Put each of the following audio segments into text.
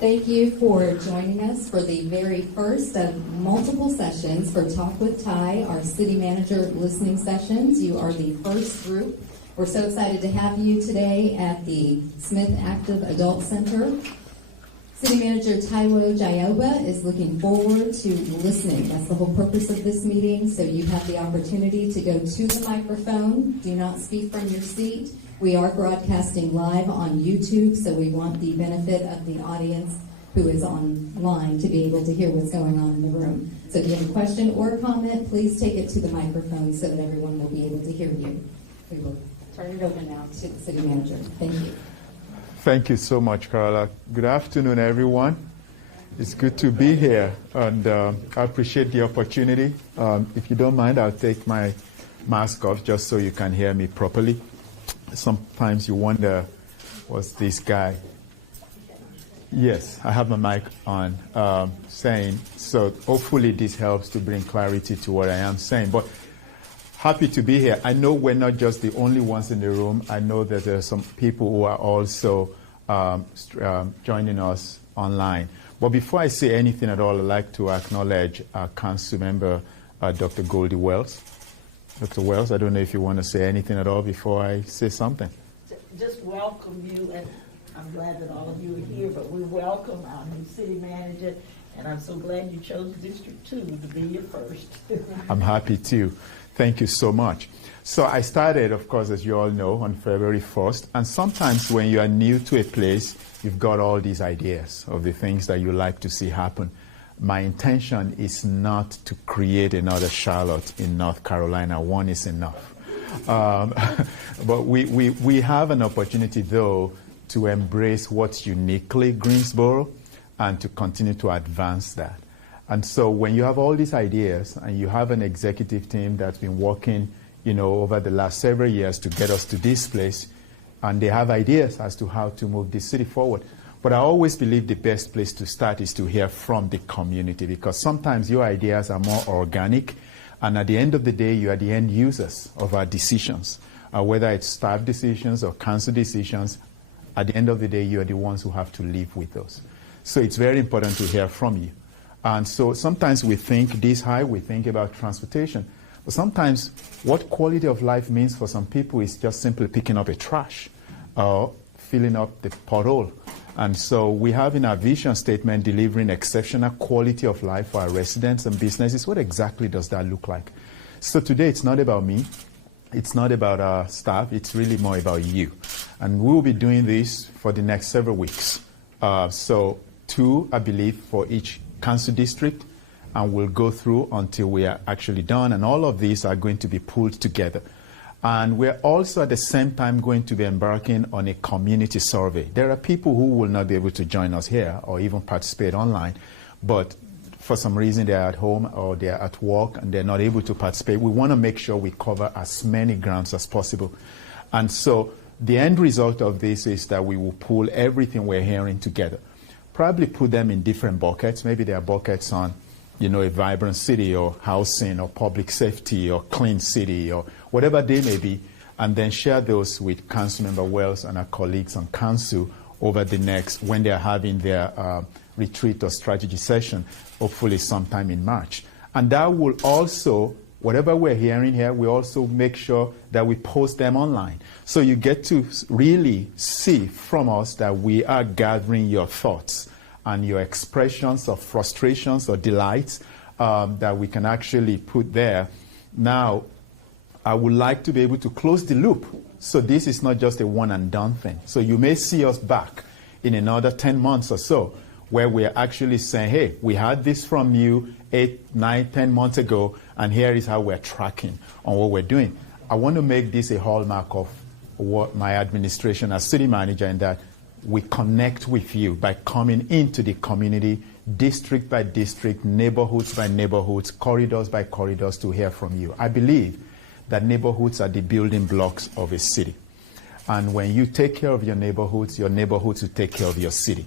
Thank you for joining us for the very first of multiple sessions for Talk with Ty, our city manager listening sessions. You are the first group. We're so excited to have you today at the Smith Active Adult Center. City Manager Taiwo Jaiyeoba is looking forward to listening. That's the whole purpose of this meeting, so you have the opportunity to go to the microphone. Do not speak from your seat. We are broadcasting live on YouTube, so we want the benefit of the audience who is online to be able to hear what's going on in the room. So if you have a question or a comment, please take it to the microphone so that everyone will be able to hear you. We will turn it over now to the city manager. Thank you. Thank you so much, Carla. Good afternoon, everyone. It's good to be here, and I appreciate the opportunity. If you don't mind, I'll take my mask off just so you can hear me properly. Sometimes you wonder, what's this guy? Yes, I have my mic on saying, so hopefully this helps to bring clarity to what I am saying. But happy to be here. I know we're not just the only ones in the room. I know that there are some people who are also joining us online. But before I say anything at all, I'd like to acknowledge our council member, Dr. Goldie Wells. Dr. Wells, I don't know if you want to say anything at all before I say something. Just welcome you, and I'm glad that all of you are here, but we welcome our new city manager, and I'm so glad you chose District 2 to be your first. I'm happy too. Thank you so much. So I started, of course, as you all know, on February 1st, and sometimes when you are new to a place, you've got all these ideas of the things that you like to see happen. My intention is not to create another Charlotte in North Carolina. One is enough. But we have an opportunity, though, to embrace what's uniquely Greensboro and to continue to advance that. And so when you have all these ideas and you have an executive team that's been working, over the last several years to get us to this place, and they have ideas as to how to move this city forward. But I always believe the best place to start is to hear from the community, because sometimes your ideas are more organic, and at the end of the day, you are the end users of our decisions. Whether it's staff decisions or council decisions, at the end of the day, you are the ones who have to live with those. So it's very important to hear from you. And so sometimes we think this high, we think about transportation. But sometimes what quality of life means for some people is just simply picking up a trash or filling up the pothole. And so we have in our vision statement delivering exceptional quality of life for our residents and businesses. What exactly does that look like? So today it's not about me. It's not about our staff. It's really more about you. And we'll be doing this for the next several weeks. So 2, I believe, for each council district. And we'll go through until we are actually done. And all of these are going to be pulled together. And we're also at the same time going to be embarking on a community survey. There are people who will not be able to join us here or even participate online, but for some reason they're at home or they're at work and they're not able to participate. We want to make sure we cover as many grounds as possible. And so the end result of this is that we will pull everything we're hearing together, probably put them in different buckets. Maybe there are buckets on a vibrant city or housing or public safety or clean city or whatever they may be, and then share those with Councilmember Wells and our colleagues on council over the next, when they're having their retreat or strategy session, hopefully sometime in March. And that will also, whatever we're hearing here, we also make sure that we post them online. So you get to really see from us that we are gathering your thoughts and your expressions of frustrations or delights that we can actually put there. Now, I would like to be able to close the loop. So this is not just a one and done thing. So you may see us back in another 10 months or so, where we're actually saying, hey, we had this from you 8, 9, 10 months ago, and here is how we're tracking on what we're doing. I want to make this a hallmark of what my administration as city manager, in that we connect with you by coming into the community, district by district, neighborhoods by neighborhoods, corridors by corridors, to hear from you. I believe that neighborhoods are the building blocks of a city. And when you take care of your neighborhoods will take care of your city.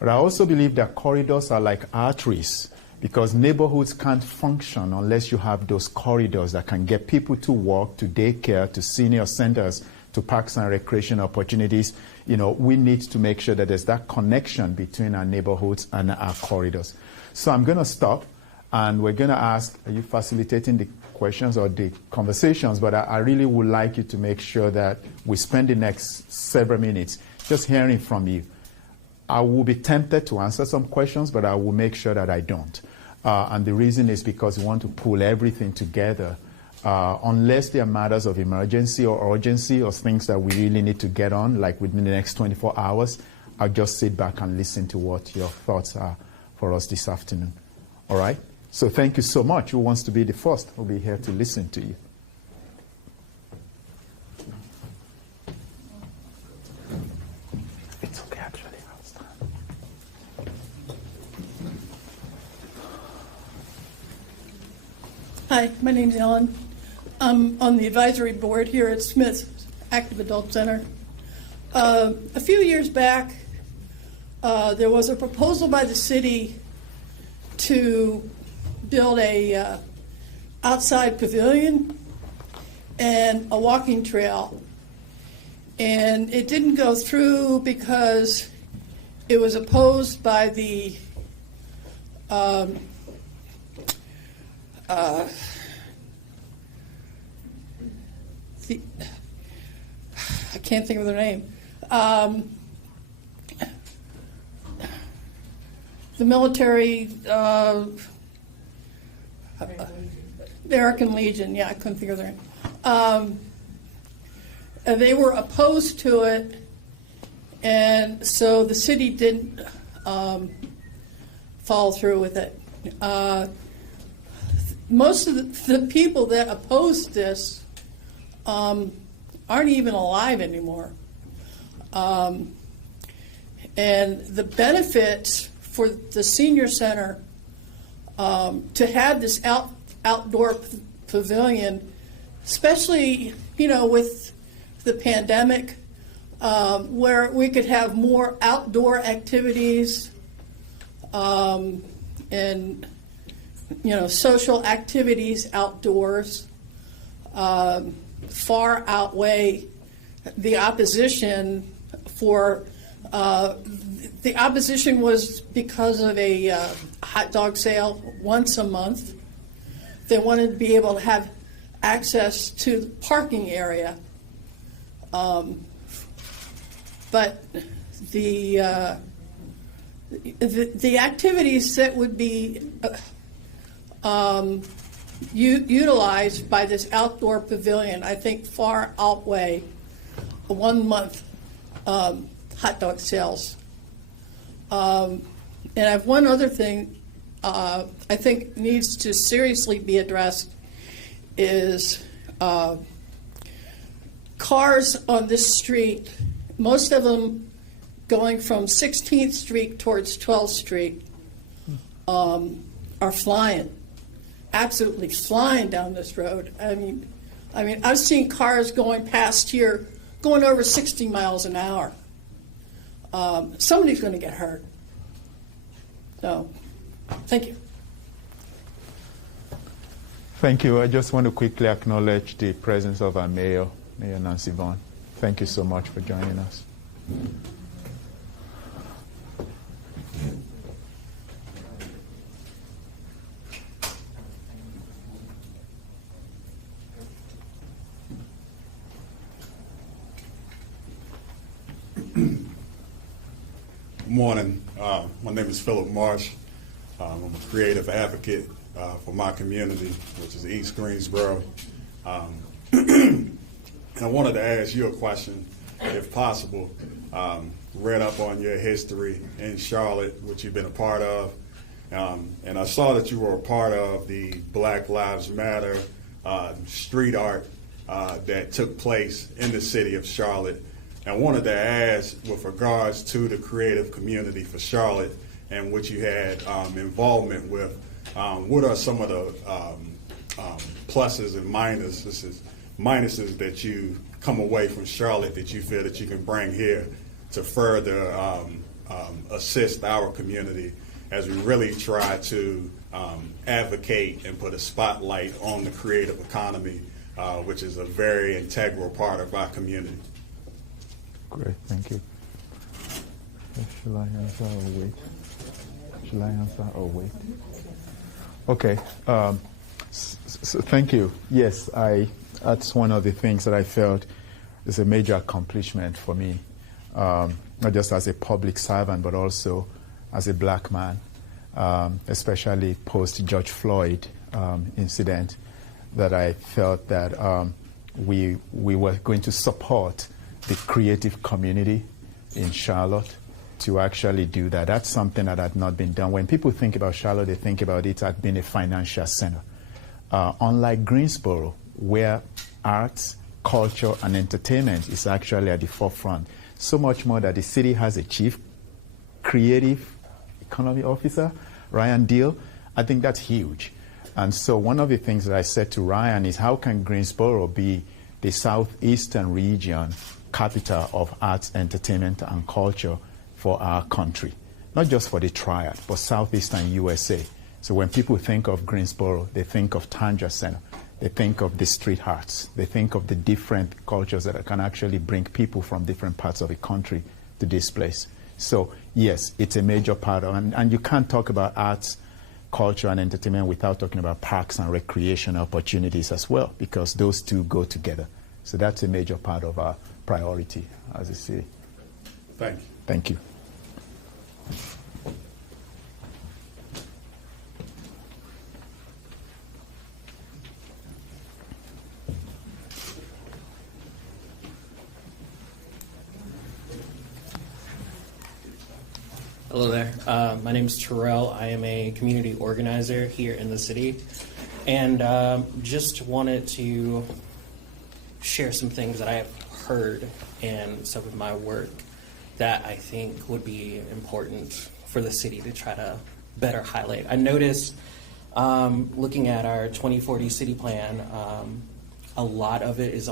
But I also believe that corridors are like arteries, because neighborhoods can't function unless you have those corridors that can get people to work, to daycare, to senior centers, to parks and recreation opportunities, we need to make sure that there's that connection between our neighborhoods and our corridors. So I'm going to stop, and we're going to ask, are you facilitating the questions or the conversations? But I really would like you to make sure that we spend the next several minutes just hearing from you. I will be tempted to answer some questions, but I will make sure that I don't. And the reason is because we want to pull everything together. Unless there are matters of emergency or urgency or things that we really need to get on, like within the next 24 hours, I'll just sit back and listen to what your thoughts are for us this afternoon. All right? So thank you so much. Who wants to be the first? We'll be here to listen to you. It's okay, actually. I'll stand. Hi, my name's Ellen. I'm on the advisory board here at Smith Active Adult Center. A few years back, there was a proposal by the city to build a outside pavilion and a walking trail. And it didn't go through because it was opposed by the I can't think of their name. The military, the American Legion, yeah, I couldn't think of their name. They were opposed to it, and so the city didn't follow through with it. Most of the people that opposed this aren't even alive anymore. And the benefits for the senior center to have this outdoor pavilion, especially, with the pandemic, where we could have more outdoor activities and, social activities outdoors, far outweigh the opposition for the opposition was because of a hot dog sale once a month. They wanted to be able to have access to the parking area. But the activities that would be utilized by this outdoor pavilion, I think, far outweigh a 1 month hot dog sales. And I have one other thing I think needs to seriously be addressed is cars on this street, most of them going from 16th Street towards 12th Street, are flying, absolutely flying down this road. I mean, I've seen cars going past here, going over 60 miles an hour. Somebody's going to get hurt. So, thank you. Thank you. I just want to quickly acknowledge the presence of our Mayor Nancy Vaughn. Thank you so much for joining us. Good morning. My name is Philip Marsh. I'm a creative advocate for my community, which is East Greensboro. And I wanted to ask you a question, if possible. Read up on your history in Charlotte, which you've been a part of. And I saw that you were a part of the Black Lives Matter street art that took place in the city of Charlotte. And I wanted to ask, with regards to the creative community for Charlotte and what you had involvement with, what are some of the pluses and minuses that you come away from Charlotte that you feel that you can bring here to further assist our community as we really try to advocate and put a spotlight on the creative economy which is a very integral part of our community. Great, thank you. Shall I answer or wait? Shall I answer or wait? Okay, so thank you. Yes, that's one of the things that I felt is a major accomplishment for me, not just as a public servant, but also as a black man, especially post George Floyd incident, that I felt that we were going to support the creative community in Charlotte to actually do that. That's something that had not been done. When people think about Charlotte, they think about it as being a financial center. Unlike Greensboro, where arts, culture, and entertainment is actually at the forefront. So much more that the city has a chief creative economy officer, Ryan Deal. I think that's huge. And so one of the things that I said to Ryan is, how can Greensboro be the southeastern region capital of arts, entertainment, and culture for our country? Not just for the Triad, but southeastern USA. So when people think of Greensboro, they think of Tanja Center. They think of the street arts. They think of the different cultures that can actually bring people from different parts of the country to this place. So yes, it's a major part of, and you can't talk about arts, culture, and entertainment without talking about parks and recreation opportunities as well, because those two go together. So that's a major part of our priority as a city. Thank you. Thank you. Hello there. My name is Terrell. I am a community organizer here in the city, and just wanted to share some things that I have heard in some of my work that I think would be important for the city to try to better highlight. I noticed, looking at our 2040 city plan, a lot of it is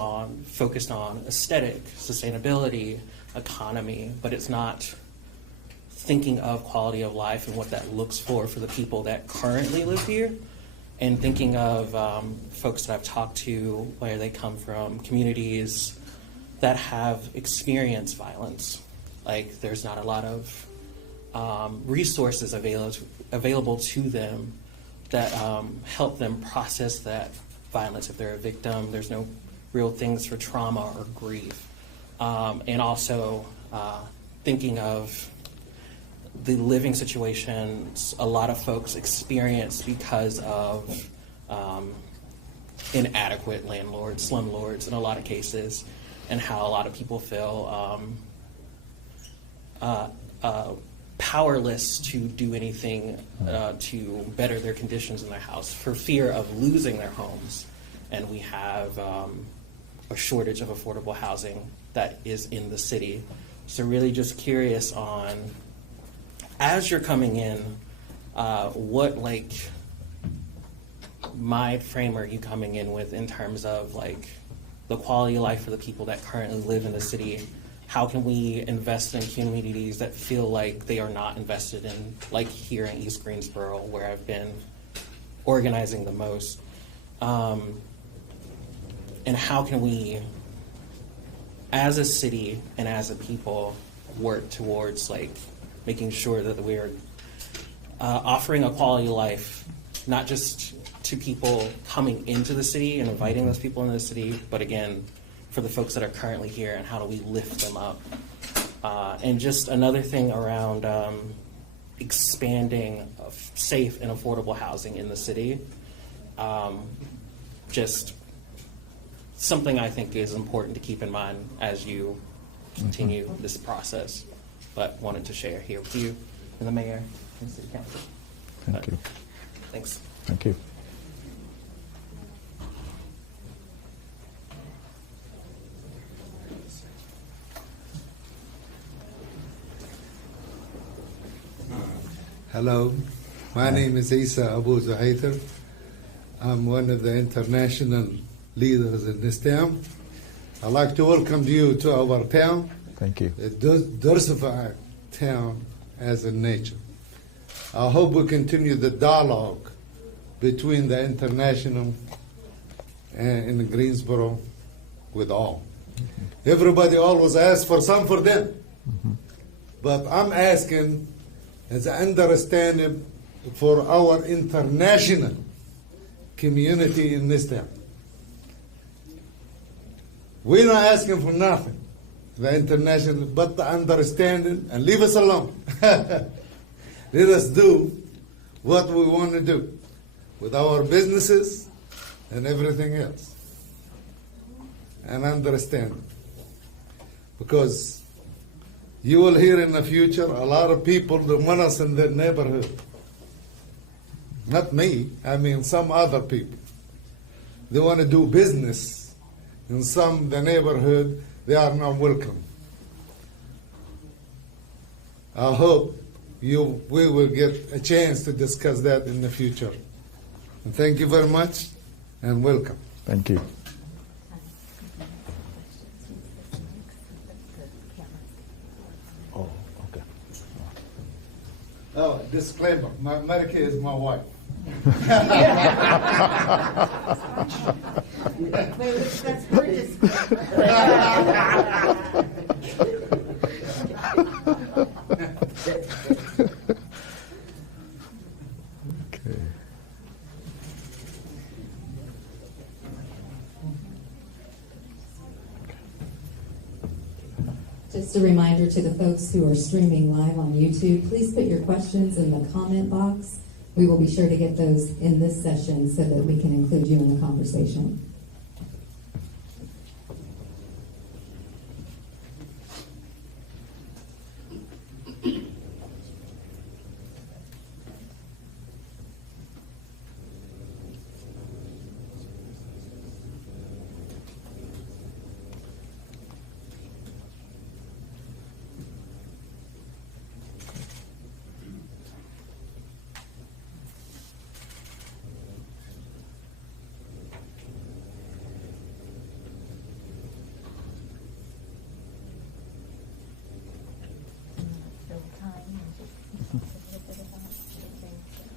focused on aesthetic, sustainability, economy, but it's not thinking of quality of life and what that looks for the people that currently live here, and thinking of folks that I've talked to, where they come from, communities that have experienced violence. Like, there's not a lot of resources available to them that help them process that violence. If they're a victim, there's no real things for trauma or grief. And also thinking of the living situations a lot of folks experience because of inadequate landlords, slumlords in a lot of cases, and how a lot of people feel powerless to do anything to better their conditions in their house for fear of losing their homes. And we have a shortage of affordable housing that is in the city. So really just curious on, as you're coming in, what mind frame are you coming in with in terms of the quality of life for the people that currently live in the city? How can we invest in communities that feel like they are not invested in, like here in East Greensboro, where I've been organizing the most? And how can we, as a city and as a people, work towards making sure that we're offering a quality of life, not just to people coming into the city and inviting those people into the city, but again, for the folks that are currently here, and how do we lift them up? And just another thing around expanding safe and affordable housing in the city. Just something I think is important to keep in mind as you continue this process, but wanted to share here with you and the mayor and city council. Thank you. Thanks. Thank you. Hello, my name is Isa Abu Zuhayter. I'm one of the international leaders in this town. I'd like to welcome you to our town. Thank you. A diversified town as in nature. I hope we continue the dialogue between the international in Greensboro with all. Everybody always asks for some for them. But I'm asking as an understanding for our international community in this town. We're not asking for nothing, the international, but the understanding, and leave us alone. Let us do what we want to do with our businesses and everything else. And understand. Because you will hear in the future a lot of people that want us in their neighborhood. Not me, I mean some other people. They want to do business in the neighborhood, they are not welcome. I hope we will get a chance to discuss that in the future. And thank you very much and welcome. Thank you. Oh, okay. Oh, disclaimer, Marika is my wife. That's her Okay. Just a reminder to the folks who are streaming live on YouTube, please put your questions in the comment box. We will be sure to get those in this session so that we can include you in the conversation.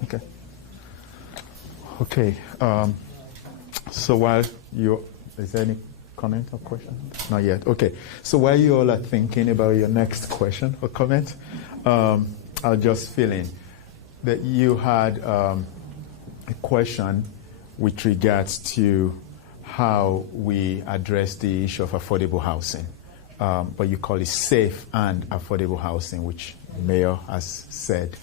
Okay. Okay. So while is there any comment or question? Not yet. Okay. So while you all are thinking about your next question or comment, I'll just fill in that you had a question with regards to how we address the issue of affordable housing. But you call it safe and affordable housing, which Mayor has said,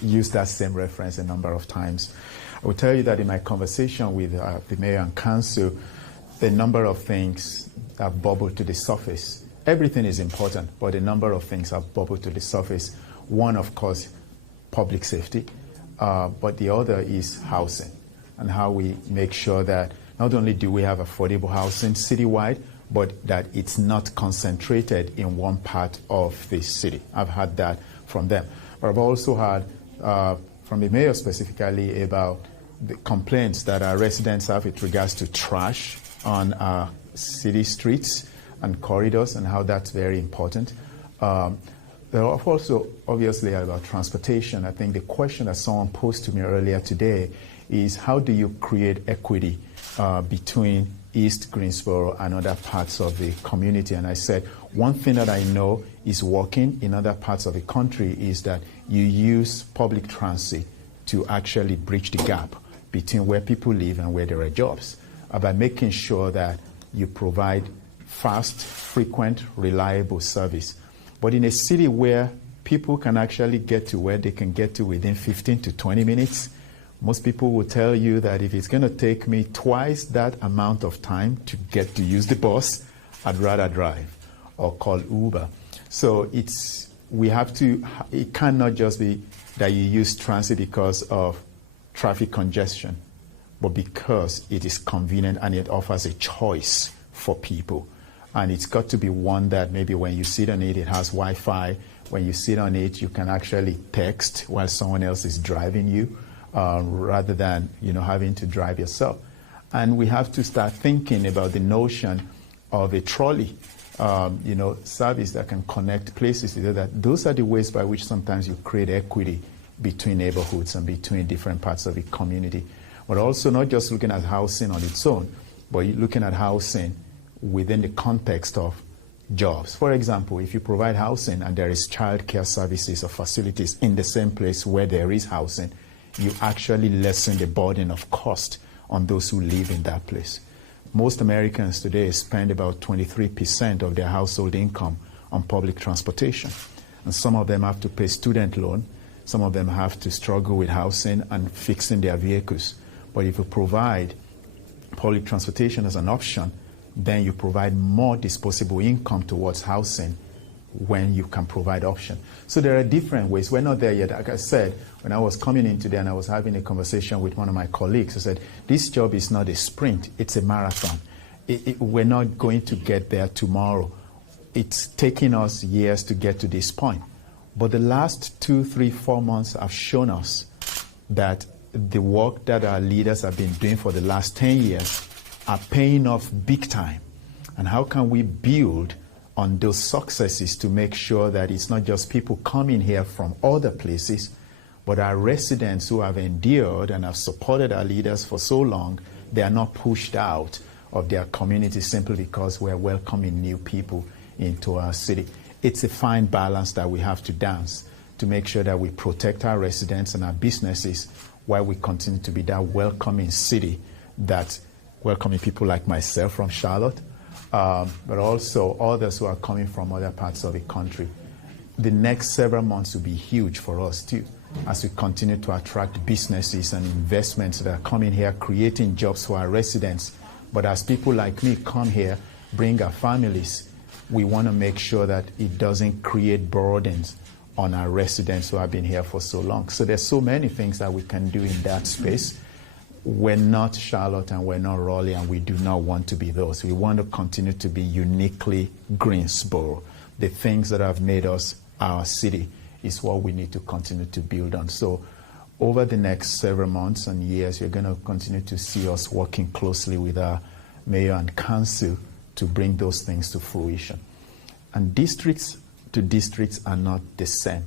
used that same reference a number of times. I will tell you that in my conversation with the Mayor and Council, a number of things have bubbled to the surface. Everything is important, but a number of things have bubbled to the surface. One, of course, public safety, but the other is housing and how we make sure that not only do we have affordable housing citywide, but that it's not concentrated in one part of the city. I've had that from them. But I've also had from the mayor specifically about the complaints that our residents have with regards to trash on our city streets and corridors and how that's very important. There are also obviously about transportation. I think the question that someone posed to me earlier today is how do you create equity between East Greensboro and other parts of the community? And I said, one thing that I know is working in other parts of the country is that you use public transit to actually bridge the gap between where people live and where there are jobs, by making sure that you provide fast, frequent, reliable service. But in a city where people can actually get to where they can get to within 15 to 20 minutes, most people will tell you that if it's going to take me twice that amount of time to get to use the bus, I'd rather drive or call Uber. So it cannot just be that you use transit because of traffic congestion, but because it is convenient and it offers a choice for people. And it's got to be one that maybe when you sit on it, it has Wi-Fi. When you sit on it, you can actually text while someone else is driving you. Rather than having to drive yourself. And we have to start thinking about the notion of a trolley service that can connect places together. Those are the ways by which sometimes you create equity between neighborhoods and between different parts of the community. But also not just looking at housing on its own, but you're looking at housing within the context of jobs. For example, if you provide housing and there is child care services or facilities in the same place where there is housing, you actually lessen the burden of cost on those who live in that place. Most Americans today spend about 23% of their household income on public transportation. And some of them have to pay student loan. Some of them have to struggle with housing and fixing their vehicles. But if you provide public transportation as an option, then you provide more disposable income towards housing when you can provide option. So there are different ways. We're not there yet. Like I said, when I was coming in today and I was having a conversation with one of my colleagues, I said, this job is not a sprint, it's a marathon. We're not going to get there tomorrow. It's taking us years to get to this point. But the last 2, 3, 4 months have shown us that the work that our leaders have been doing for the last 10 years are paying off big time. And how can we build on those successes to make sure that it's not just people coming here from other places, but our residents who have endured and have supported our leaders for so long, they are not pushed out of their community simply because we're welcoming new people into our city. It's a fine balance that we have to dance to make sure that we protect our residents and our businesses while we continue to be that welcoming city that's welcoming people like myself from Charlotte, but also others who are coming from other parts of the country. The next several months will be huge for us too, as we continue to attract businesses and investments that are coming here, creating jobs for our residents. But as people like me come here, bring our families, we want to make sure that it doesn't create burdens on our residents who have been here for so long. So there's so many things that we can do in that space. We're not Charlotte and we're not Raleigh, and we do not want to be those. We want to continue to be uniquely Greensboro. The things that have made us our city is what we need to continue to build on. So over the next several months and years, you're going to continue to see us working closely with our mayor and council to bring those things to fruition. And districts to districts are not the same.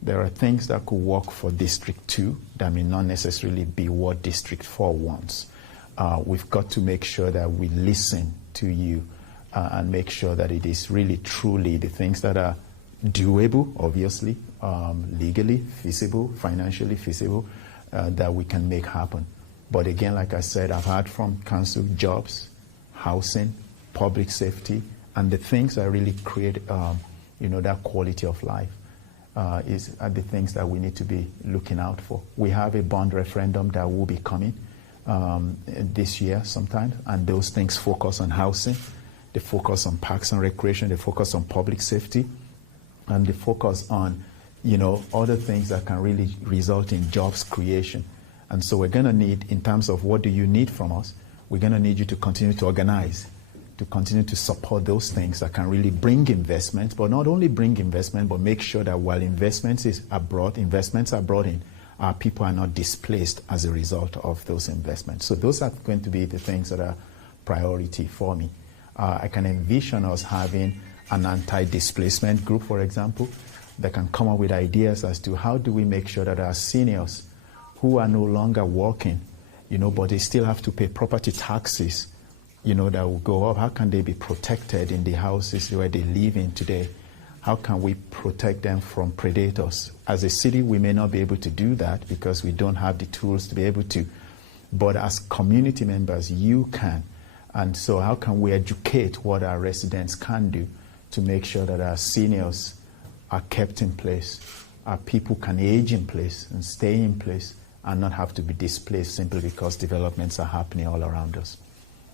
There are things that could work for District 2 that may not necessarily be what District 4 wants. We've got to make sure that we listen to you and make sure that it is really, truly the things that are doable, obviously, legally feasible, financially feasible, that we can make happen. But again, like I said, I've heard from council jobs, housing, public safety, and the things that really create, that quality of life. Are the things that we need to be looking out for. We have a bond referendum that will be coming this year sometime, and those things focus on housing, they focus on parks and recreation, they focus on public safety, and they focus on, other things that can really result in jobs creation. And so we're going to need, in terms of what do you need from us, we're going to need you to continue to organize, to continue to support those things that can really bring investment, but not only bring investment, but make sure that while investments are brought in, our people are not displaced as a result of those investments. So those are going to be the things that are priority for me. I can envision us having an anti-displacement group, for example, that can come up with ideas as to how do we make sure that our seniors who are no longer working, but they still have to pay property taxes, that will go up. How can they be protected in the houses where they live in today? How can we protect them from predators? As a city, we may not be able to do that because we don't have the tools to be able to. But as community members, you can. And so how can we educate what our residents can do to make sure that our seniors are kept in place, our people can age in place and stay in place and not have to be displaced simply because developments are happening all around us.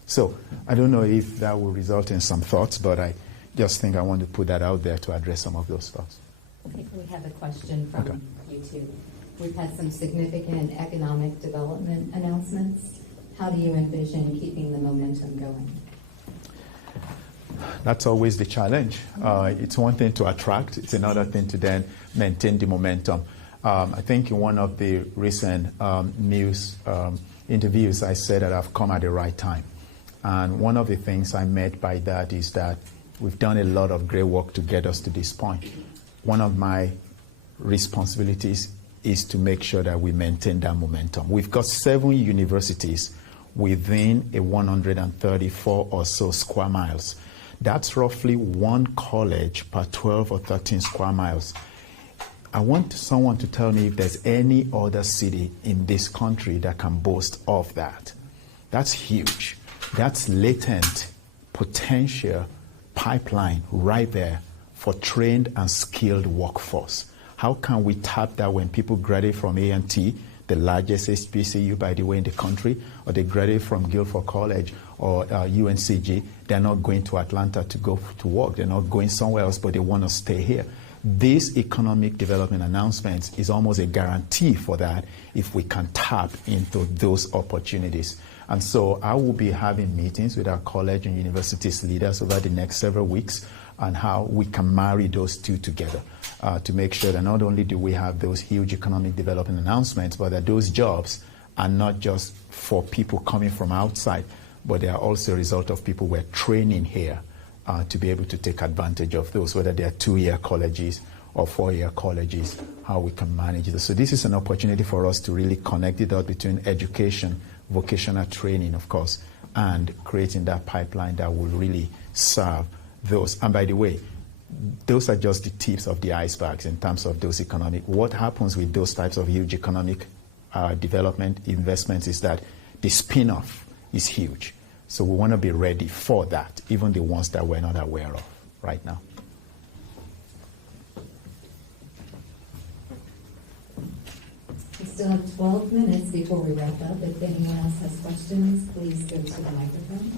So I don't know if that will result in some thoughts, but I just think I want to put that out there to address some of those thoughts. I think we have a question from YouTube. We've had some significant economic development announcements. How do you envision keeping the momentum going? That's always the challenge. It's one thing to attract, it's another thing to then maintain the momentum. I think in one of the recent news interviews, I said that I've come at the right time. And one of the things I meant by that is that we've done a lot of great work to get us to this point. One of my responsibilities is to make sure that we maintain that momentum. We've got 7 universities within a 134 or so square miles. That's roughly one college per 12 or 13 square miles. I want someone to tell me if there's any other city in this country that can boast of that. That's huge. That's latent potential pipeline right there for trained and skilled workforce. How can we tap that when people graduate from A&T, the largest HBCU, by the way, in the country, or they graduate from Guilford College or UNCG, they're not going to Atlanta to go to work. They're not going somewhere else, but they want to stay here. This economic development announcements is almost a guarantee for that if we can tap into those opportunities. And so I will be having meetings with our college and universities leaders over the next several weeks on how we can marry those two together to make sure that not only do we have those huge economic development announcements, but that those jobs are not just for people coming from outside, but they are also a result of people we're training here to be able to take advantage of those, whether they are 2-year colleges or 4-year colleges, how we can manage this. So this is an opportunity for us to really connect it out between education, vocational training, of course, and creating that pipeline that will really serve those. And by the way, those are just the tips of the icebergs in terms of those economic. What happens with those types of huge economic development investments is that the spin-off is huge. So we want to be ready for that, even the ones that we're not aware of right now. We still have 12 minutes before we wrap up. If anyone else has questions, please go to the microphone.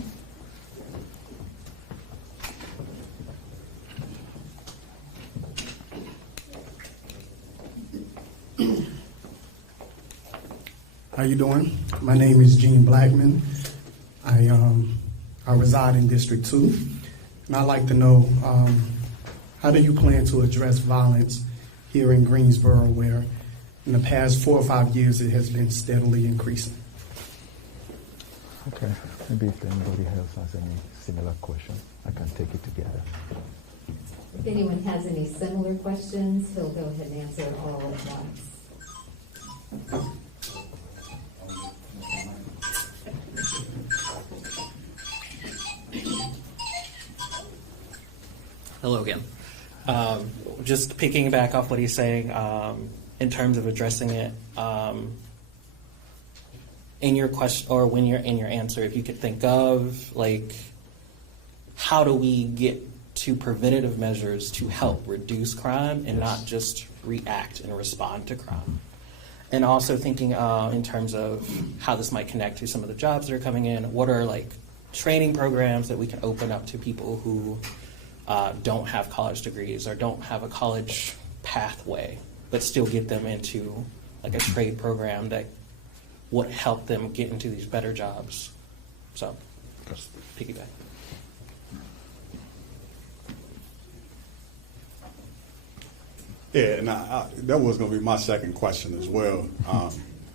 How you doing? My name is Gene Blackman. I reside in District 2, and I'd like to know how do you plan to address violence here in Greensboro, where in the past 4 or 5 years it has been steadily increasing? Okay, maybe if anybody else has any similar question, I can take it together. If anyone has any similar questions, he'll go ahead and answer all at once. Hello again. Just picking back off what he's saying in terms of addressing it, in your question or when you're in your answer, if you could think of like, how do we get to preventative measures to help reduce crime and not just react and respond to crime? And also thinking in terms of how this might connect to some of the jobs that are coming in. What are like training programs that we can open up to people who don't have college degrees or don't have a college pathway, but still get them into like a trade program that would help them get into these better jobs? So, just piggyback. Yeah, and that was going to be my second question as well.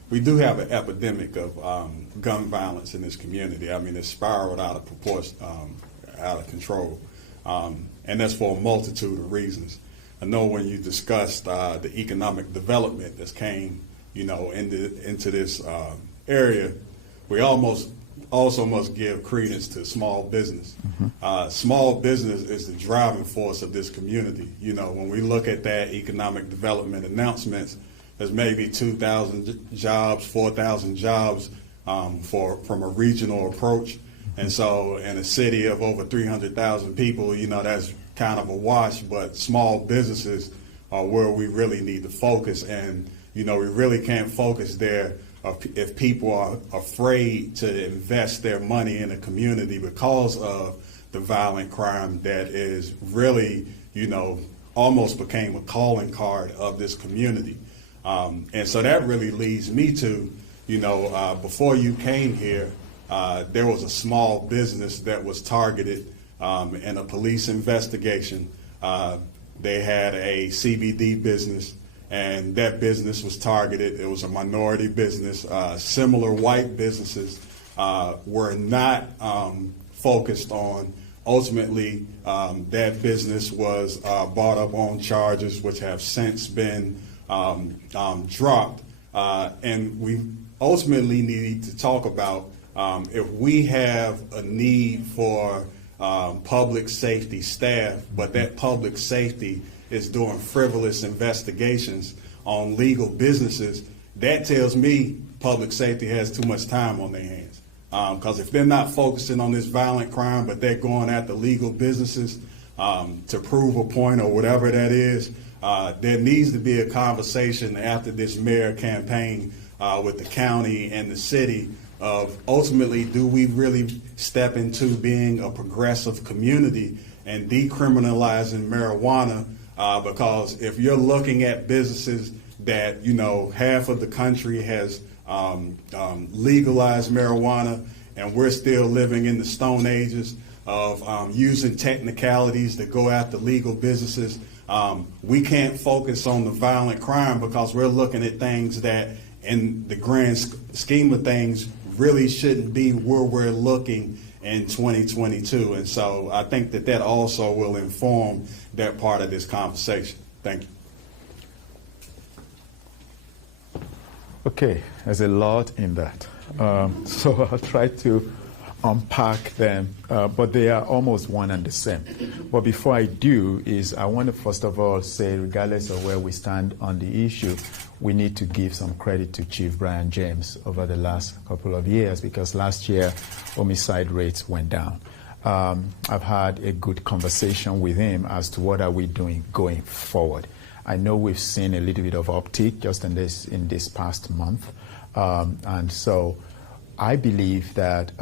We do have an epidemic of gun violence in this community. I mean, it's spiraled out of proportion, out of control, and that's for a multitude of reasons. I know when you discussed the economic development that's came, into this area, we also must give credence to small business. Mm-hmm. Small business is the driving force of this community. When we look at that economic development announcements, there's maybe 2,000 jobs, 4,000 jobs from a regional approach. And so in a city of over 300,000 people, that's kind of a wash, but small businesses are where we really need to focus. And, we really can't focus there if people are afraid to invest their money in a community because of the violent crime that is really, almost became a calling card of this community. And so that really leads me to, before you came here, there was a small business that was targeted in a police investigation. They had a CBD business, and that business was targeted. It was a minority business. Similar white businesses were not focused on. Ultimately, that business was brought up on charges which have since been dropped. And we ultimately need to talk about If we have a need for public safety staff, but that public safety is doing frivolous investigations on legal businesses, that tells me public safety has too much time on their hands. Because if they're not focusing on this violent crime, but they're going after legal businesses to prove a point or whatever that is, there needs to be a conversation after this mayor campaign with the county and the city of ultimately, do we really step into being a progressive community and decriminalizing marijuana? Because if you're looking at businesses that, you know, half of the country has legalized marijuana, and we're still living in the Stone Ages of using technicalities to go after legal businesses, we can't focus on the violent crime because we're looking at things that, in the grand scheme of things, really shouldn't be where we're looking in 2022. And so I think that that also will inform that part of this conversation. Thank you. Okay, there's a lot in that. So I'll try to unpack them, but they are almost one and the same. But before I do, I want to first of all say, regardless of where we stand on the issue, we need to give some credit to Chief Brian James over the last couple of years, because last year homicide rates went down. I've had a good conversation with him as to what are we doing going forward. I know we've seen a little bit of uptick just in this past month, and so I believe that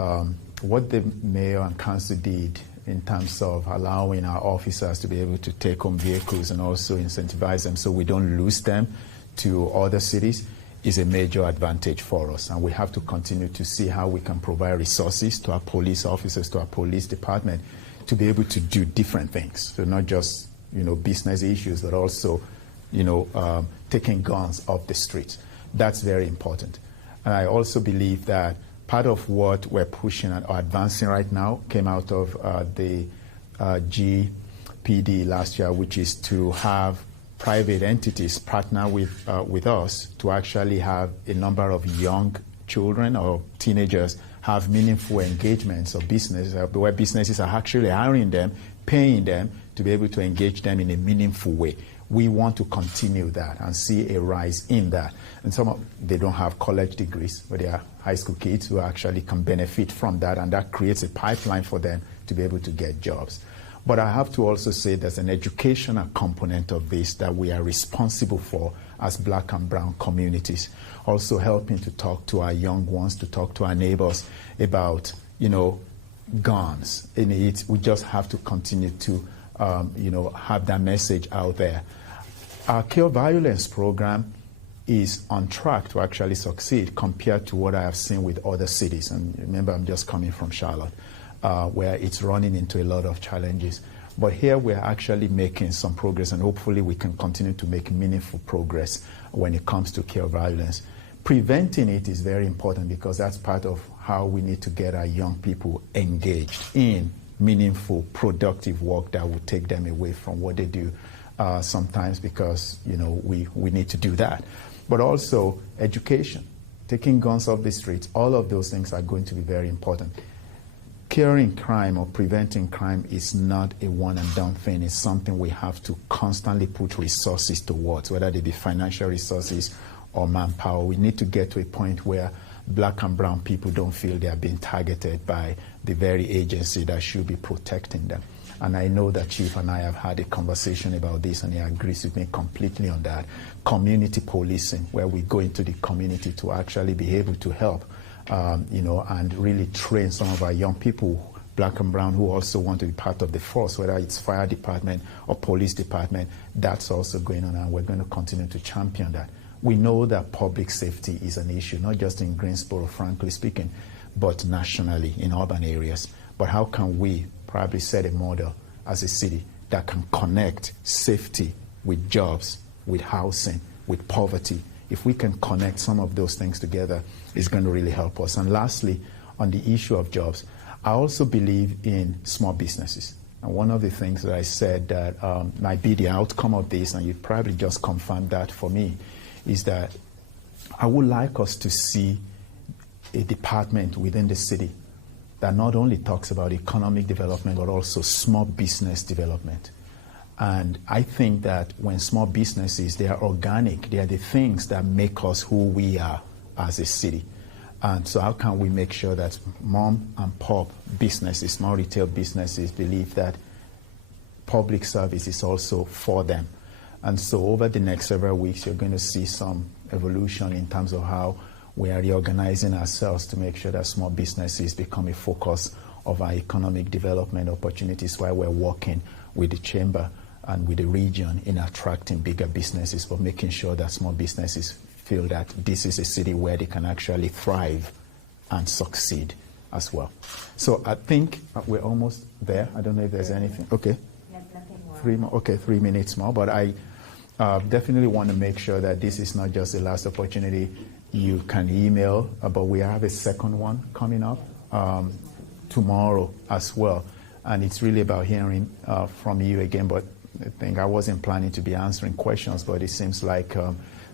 what the mayor and council did in terms of allowing our officers to be able to take home vehicles and also incentivize them so we don't lose them to other cities is a major advantage for us, and we have to continue to see how we can provide resources to our police officers, to our police department, to be able to do different things. So not just, you know, business issues, but also, you know, taking guns off the streets. That's very important. And I also believe that part of what we're pushing or advancing right now came out of the GPD last year, which is to have private entities partner with us to actually have a number of young children or teenagers have meaningful engagements or business where businesses are actually hiring them, paying them to be able to engage them in a meaningful way. We want to continue that and see a rise in that. And they don't have college degrees, but they are high school kids who actually can benefit from that, and that creates a pipeline for them to be able to get jobs. But I have to also say there's an educational component of this that we are responsible for as black and brown communities. Also helping to talk to our young ones, to talk to our neighbors about, you know, guns. We just have to continue to, you know, have that message out there. Our kill violence program is on track to actually succeed compared to what I have seen with other cities. And remember, I'm just coming from Charlotte, where it's running into a lot of challenges. But here we're actually making some progress, and hopefully we can continue to make meaningful progress when it comes to kill violence. Preventing it is very important because that's part of how we need to get our young people engaged in meaningful, productive work that will take them away from what they do sometimes, because, you know, we need to do that. But also education, taking guns off the streets, all of those things are going to be very important. Curing crime or preventing crime is not a one and done thing. It's something we have to constantly put resources towards, whether they be financial resources or manpower. We need to get to a point where black and brown people don't feel they are being targeted by the very agency that should be protecting them. And I know that Chief and I have had a conversation about this, and he agrees with me completely on that. Community policing, where we go into the community to actually be able to help, you know, and really train some of our young people, black and brown, who also want to be part of the force, whether it's fire department or police department. That's also going on, and we're going to continue to champion that. We know that public safety is an issue, not just in Greensboro, frankly speaking, but nationally in urban areas. But how can we probably set a model as a city that can connect safety with jobs, with housing, with poverty? If we can connect some of those things together, it's going to really help us. And lastly, on the issue of jobs, I also believe in small businesses. And one of the things that I said that might be the outcome of this, and you probably just confirmed that for me, is that I would like us to see a department within the city that not only talks about economic development, but also small business development. And I think that when small businesses, they are organic, they are the things that make us who we are as a city. And so how can we make sure that mom and pop businesses, small retail businesses, believe that public service is also for them? And so over the next several weeks, you're going to see some evolution in terms of how we are reorganizing ourselves to make sure that small businesses become a focus of our economic development opportunities, while we're working with the chamber and with the region in attracting bigger businesses, but making sure that small businesses feel that this is a city where they can actually thrive and succeed as well. So I think we're almost there. I don't know if there's anything. Okay. Nothing more. 3 more. Okay, 3 minutes more. But I definitely want to make sure that this is not just the last opportunity. You can email, but we have a second one coming up tomorrow as well. And it's really about hearing from you again. But I think I wasn't planning to be answering questions, but it seems like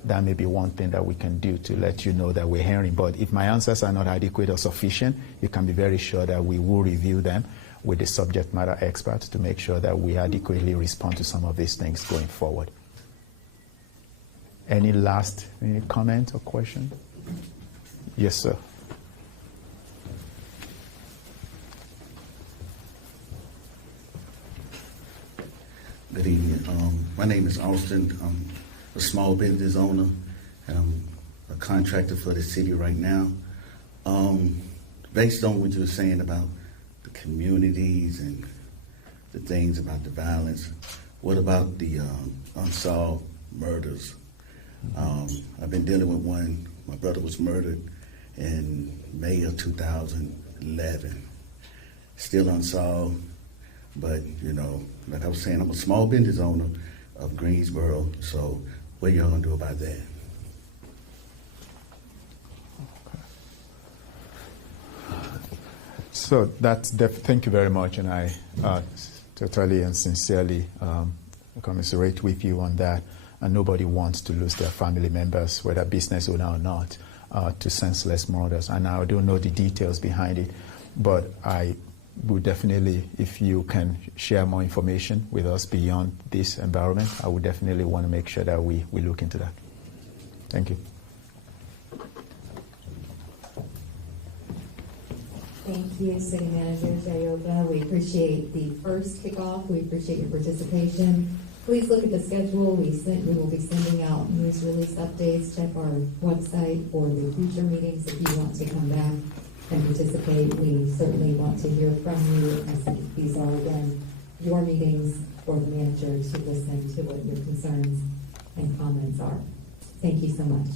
that may be one thing that we can do to let you know that we're hearing. But if my answers are not adequate or sufficient, you can be very sure that we will review them with the subject matter experts to make sure that we adequately respond to some of these things going forward. Any comment or question? Yes, sir. Good evening. My name is Austin. I'm a small business owner, and I'm a contractor for the city right now. Based on what you were saying about the communities and the things about the violence, what about the unsolved murders? I've been dealing with one. My brother was murdered in May of 2011. Still unsolved, but like I was saying, I'm a small business owner of Greensboro. So what y'all gonna do about that? So thank you very much, and I totally and sincerely commiserate with you on that. And nobody wants to lose their family members, whether business owner or not, to senseless murders. And I don't know the details behind it, but I would definitely, if you can share more information with us beyond this environment, I would definitely want to make sure that we look into that. Thank you. Thank you, City Manager Jaiyeoba. We appreciate the first kickoff. We appreciate your participation. Please look at the schedule. We will be sending out news release updates. Check our website for the future meetings if you want to come back and participate. We certainly want to hear from you, as these are, again, your meetings for the manager to listen to what your concerns and comments are. Thank you so much.